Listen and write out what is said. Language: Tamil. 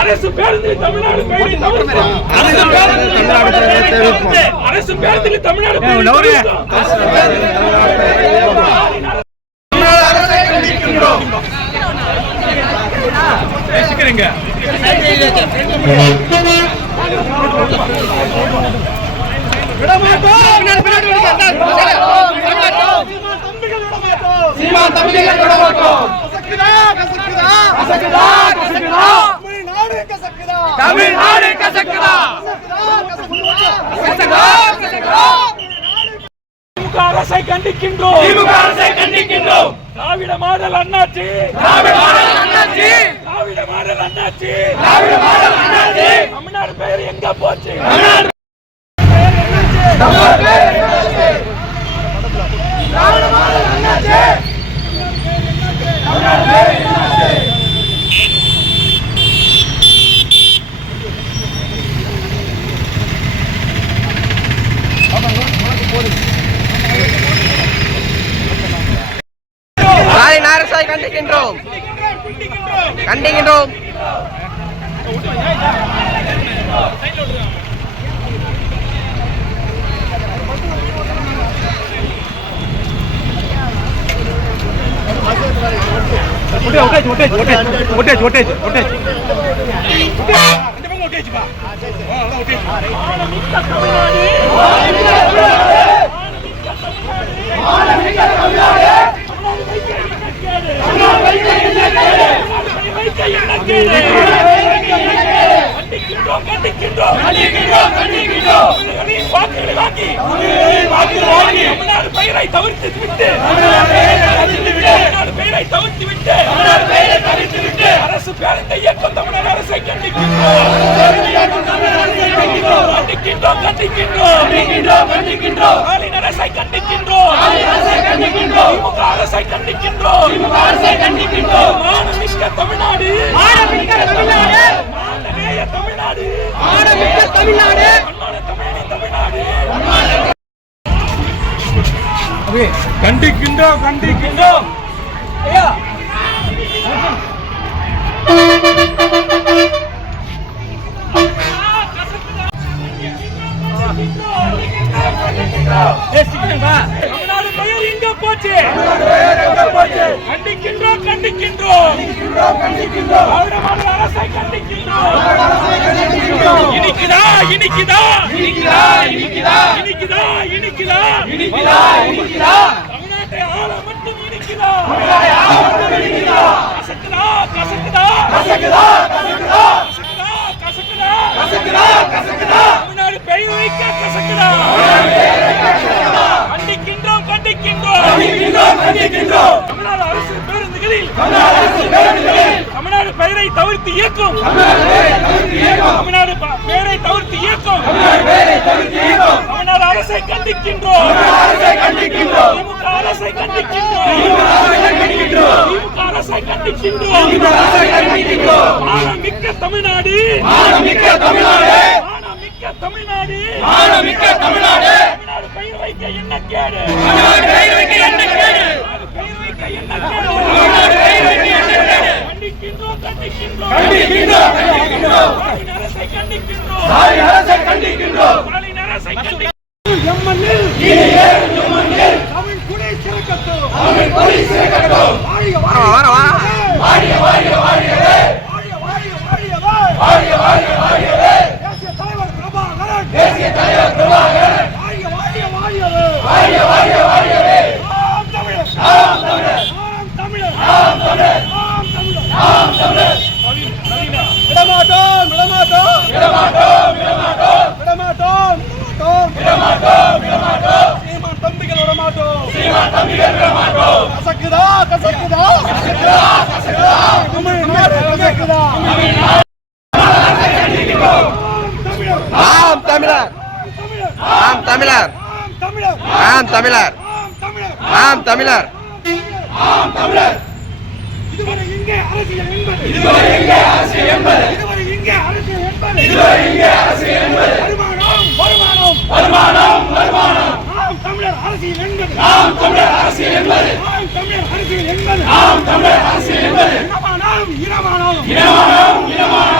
அரசு பேருந்தில் தமிழ்நாடு அரசை கண்டிக்கின்றோம். திராவிட மாடல் அண்ணாச்சி, தமிழ்நாடு பெயர் எங்க போச்சு? அரசை கண்டிக்கின்றோம். பெயரை தவிர்த்து விட்டு அரசு பேருந்தை இயக்கும் தமிழக அரசை கண்டிக்கின்றோம். அரசை கண்டிக்கின்றோம். திமுக அரசை கண்டிக்கின்றோம். மானமிக்க தமிழ்நாடு, மானநேய தமிழ்நாடு, தமிழ்நாடு. கண்டிக்கின்றோம். தமிழ்நாடு பெயர் எங்க போச்சு? கண்டிக்கின்றோம். அரசை கண்டிக்கின்றோம். இனிக்குதா தமிழ்நாட்டை ஆள மட்டும் இனிக்குதா? கசக்குதா? தமிழ்நாடு பெயர் வைக்க கசக்குதா? கண்டிக்கின்றோம். தமிழ்நாடு அரசு பேருந்துகளில் தமிழ்நாடு பெயரை தவிர்த்து இயக்கும். தமிழ்நாடு அரசை கண்டிக்கின்றோம். திமுக அரசை கண்டிக்கின்றோம். மானமிக்க தமிழ்நாடு, தமிழ்நாடு பெயர் வைக்க என்ன கேடு பெயர் வைக்க என்ன கேடு பெயர் வைக்க என்ன கேடு கண்டிக்கின்றோம் கண்டிக்கின்றோம் கண்டிக்கின்றோம் கண்டிக்கின்றோம் ஸ்டாலின் அரசை கண்டிக்கின்றோம் ஸ்டாலின் அரசை கண்டிக்கின்றோம் ஸ்டாலின் அரசை கண்டிக்கின்றோம் எம்மண்ணில் இனி ஏறும் எம்மண்ணில் தமிழ் குடி சிறக்கட்டும் தமிழ் கொடி சிறக்கட்டும் வாழிய வாழியவே வாழிய வாழிய வாழியவே வாழிய வாழிய வாழியவே வாழிய வாழிய வாழியவே தேசிய தலைவர் பிரபாகரன் தேசிய தலைவர் பிரபாகரன் வாழிய வாழிய வாழியவே வாழிய வாழிய வாழியவே ஆம் தமிழர் ஆம் தமிழர் ஆம் தமிழர் ஆம் தமிழர் ஆம் தமிழர் ஆம் தமிழர் விடமாட்டோம் விடமாட்டோம் விடமாட்டோம் விடமாட்டோம் விடமாட்டோம் விடமாட்டோம் விடமாட்டோம் விடமாட்டோம் சீமான் தம்பிகள் விடமாட்டோம் சீமான் தம்பிகள் விடமாட்டோம் கசக்குதா கசக்குதா கசக்குதா தமிழ்நாடு கசக்குதா ஆம் தமிழர் ஆம் தமிழர் ஆம் தமிழர் ஆம் தமிழர் ஆம் தமிழர் இதுவரை இங்கே அரசியல் என்பது இதுவரை எங்கே அரசியல் என்பது இதுவரை இங்கே அரசியல் என்பது இதுவரை எங்கே அரசியல் என்பது வருமானம் வருமானம் வருமானம் வருமானம் ஆம் தமிழர் அரசியல் என்பது ஆம் தமிழர் அரசியல் என்பது ஆம் தமிழர் அரசியல் என்பது ஆம் தமிழர் அரசியல் என்பது இனமானம் இனமானம் இனமானம் இனமானம்